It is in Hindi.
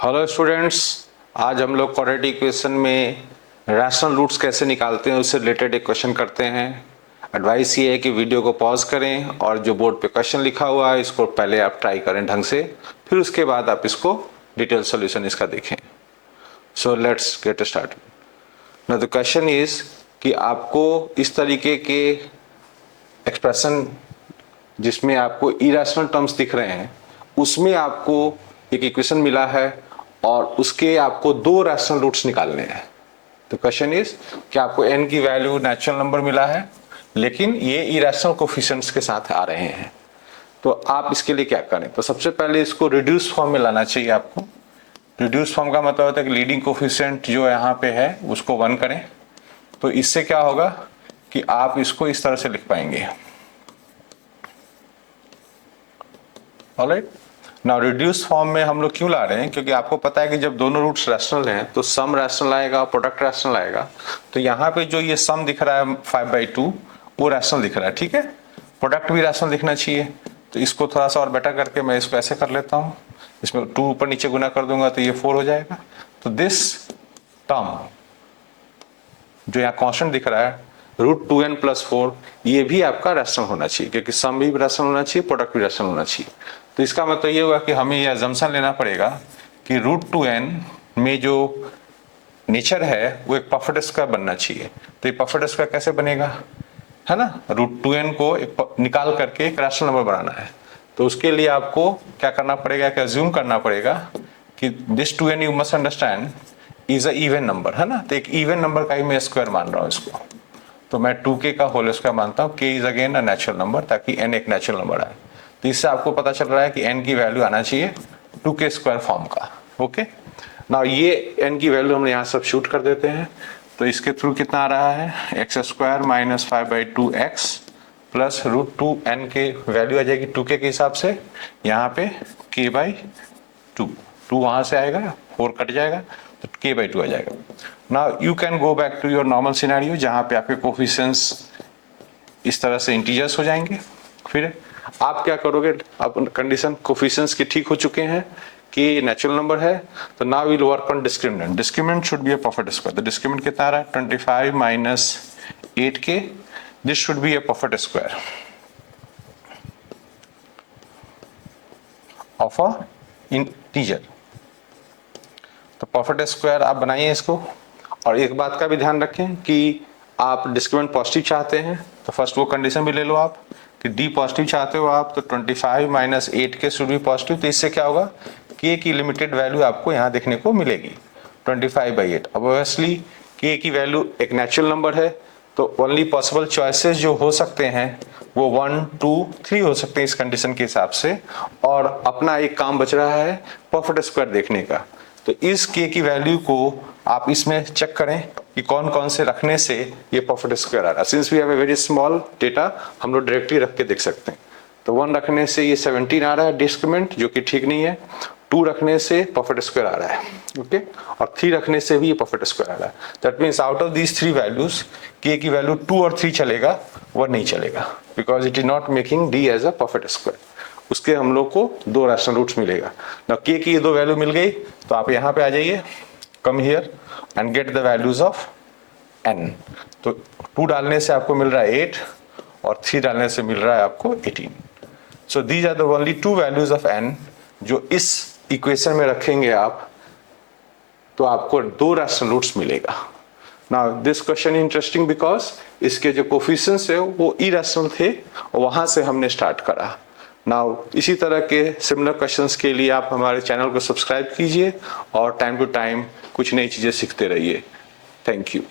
हेलो स्टूडेंट्स, आज हम लोग क्वाड्रेटिक इक्वेशन में रैशनल रूट्स कैसे निकालते हैं उससे रिलेटेड एक क्वेश्चन करते हैं। एडवाइस ये है कि वीडियो को पॉज करें और जो बोर्ड पे क्वेश्चन लिखा हुआ है इसको पहले आप ट्राई करें ढंग से, फिर उसके बाद आप इसको डिटेल सॉल्यूशन इसका देखें। So let's get start. Now the question is कि आपको इस तरीके के एक्सप्रेशन जिसमें आपको इरेशनल टर्म्स दिख रहे हैं उसमें आपको एक इक्वेशन मिला है और उसके आपको दो रैशनल रूट्स निकालने हैं। तो क्वेश्चन इज कि आपको n की वैल्यू नेचुरल नंबर मिला है लेकिन ये इरेशनल कोफिशिएंट्स के साथ आ रहे हैं। तो आप इसके लिए क्या करें, तो सबसे पहले इसको रिड्यूस फॉर्म में लाना चाहिए आपको। रिड्यूस फॉर्म का मतलब होता है कि लीडिंग कोफिशिएंट जो यहाँ पे है उसको 1 करें। तो इससे क्या होगा कि आप इसको इस तरह से लिख पाएंगे। ऑलराइट, नाउ रिड्यूस फॉर्म में हम लोग क्यों ला रहे हैं, क्योंकि आपको पता है कि जब दोनों रूट्स रैशनल हैं तो सम रैशनल आएगा, प्रोडक्ट रैशनल आएगा। तो यहाँ पे जो ये सम दिख रहा है 5/2 वो रैशनल दिख रहा है, ठीक है। प्रोडक्ट भी रैशनल दिखना चाहिए। तो इसको थोड़ा सा और बेटर करके मैं इसको ऐसे कर लेता हूँ, इसमें 2 ऊपर नीचे गुना कर दूंगा तो ये 4 हो जाएगा। तो दिस टर्म जो यहाँ कॉन्स्टेंट दिख रहा है √2n+4 ये भी आपका रैशनल होना चाहिए, क्योंकि सम भी रैशनल होना चाहिए, प्रोडक्ट भी रैशनल होना चाहिए। तो इसका मतलब ये हुआ कि हमें ये अजम्पशन लेना पड़ेगा कि √2n में जो नेचर है वो एक परफेक्ट स्क्वायर बनना चाहिए। तो ये परफेक्ट स्क्वायर कैसे बनेगा, है ना, √2n को एक निकाल करके एक रैशनल नंबर बनाना है। तो उसके लिए आपको क्या करना पड़ेगा कि अज्यूम करना पड़ेगा कि this 2n you must understand is a even number, है ना। तो एक इवन नंबर का ही मैं स्क्वायर मान रहा हूँ इसको। तो मैं 2k का होल स्क्वायर मानता हूँ। k is again a natural number ताकि n एक नेचुरल नंबर आए। तो इससे आपको पता चल रहा है कि n की वैल्यू आना चाहिए 2k² फॉर्म का। ओके, नाउ ये n की वैल्यू हम यहाँ सब्स्टिट्यूट कर देते हैं। तो इसके थ्रू कितना आ रहा है, x² - 5/2x प्लस √2n के वैल्यू आ जाएगी 2k के हिसाब से, यहाँ पे k/2, 2 वहां से आएगा, 4 कट जाएगा तो k/2 आ जाएगा। Now you can go back to your normal scenario जहां पे आपके कोफिशिएंट्स इस तरह से इंटीजर्स हो जाएंगे। फिर आप क्या करोगे, अब कंडीशन कोफिशिएंट्स की ठीक हो चुके हैं कि नेचुरल नंबर है। तो now will work on discriminant. Discriminant should be a perfect square. तो डिस्क्रिमिनेंट कितना आ रहा है 25 - 8k, this should be a perfect square of a integer. तो परफेक्ट स्क्वायर आप बनाइए इसको। और एक बात का भी ध्यान रखें कि आप डिस्क्रिमिनेंट पॉजिटिव चाहते हैं तो फर्स्ट वो कंडीशन भी ले लो आप कि डी पॉजिटिव चाहते हो आप, तो 25 - 8k शुड बी पॉजिटिव। तो इससे क्या होगा, k की लिमिटेड वैल्यू आपको यहाँ देखने को मिलेगी 25/8। अब ऑब्वियसली k की वैल्यू एक नेचुरल नंबर है तो ओनली पॉसिबल चॉइसेस जो हो सकते हैं वो 1, 2, 3 हो सकते हैं इस कंडीशन के हिसाब से। और अपना एक काम बच रहा है परफेक्ट स्क्वायर देखने का। तो इस k की वैल्यू को आप इसमें चेक करें कि कौन कौन से रखने से ये परफेक्ट स्क्वायर आ रहा है। Since we have a very small data हम लोग डायरेक्टली रख के देख सकते हैं। तो 1 रखने से ये 17 आ रहा है डिस्क्रिमिनेंट, जो कि ठीक नहीं है। 2 रखने से परफेक्ट स्क्वायर आ रहा है, ओके। और 3 रखने से भी ये परफेक्ट स्क्वायर आ रहा है। That means out of these 3 values k की वैल्यू 2 और 3 चलेगा, 1 नहीं चलेगा, because it is not making d as a perfect square. उसके हम लोग को 2 रैशनल रूट्स मिलेगा। ना k की ये 2 वैल्यू मिल गई तो आप यहाँ पे आ जाइए, come here and get the values of n। तो 2 डालने से आपको मिल रहा है 8 और 3 डालने से मिल रहा है आपको 18। So these are the only 2 values of n जो इस इक्वेशन में रखेंगे आप तो आपको 2 रैशनल रूट्स मिलेगा। Now this question interesting because इसके जो कोफिशिएंट्स है वो इरेशनल थे और वहां से हमने स्टार्ट करा। नाउ इसी तरह के सिमिलर क्वेश्चंस के लिए आप हमारे चैनल को सब्सक्राइब कीजिए और टाइम टू टाइम कुछ नई चीजें सीखते रहिए। Thank you.